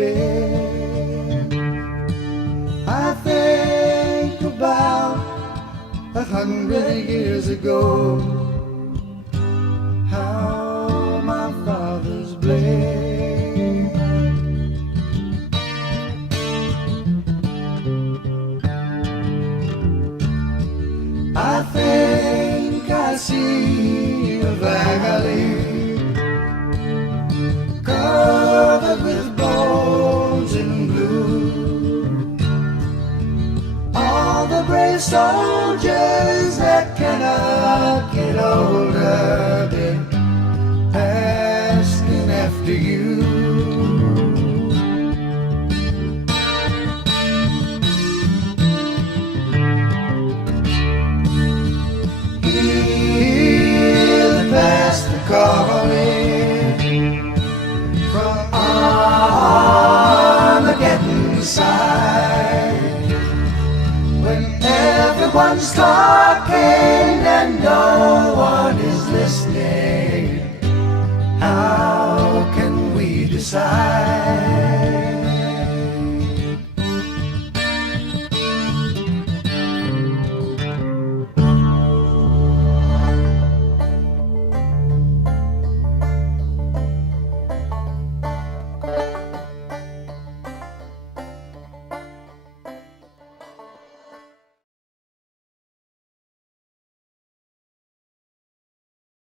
bed. I think about 100 years ago, how my fathers bled. I think I see a valley covered with bones in blue. All the brave soldiers that cannot get older, they're asking after you. Hear the pastor calling from Armageddon side, when everyone's talking and no one is listening. How can we decide?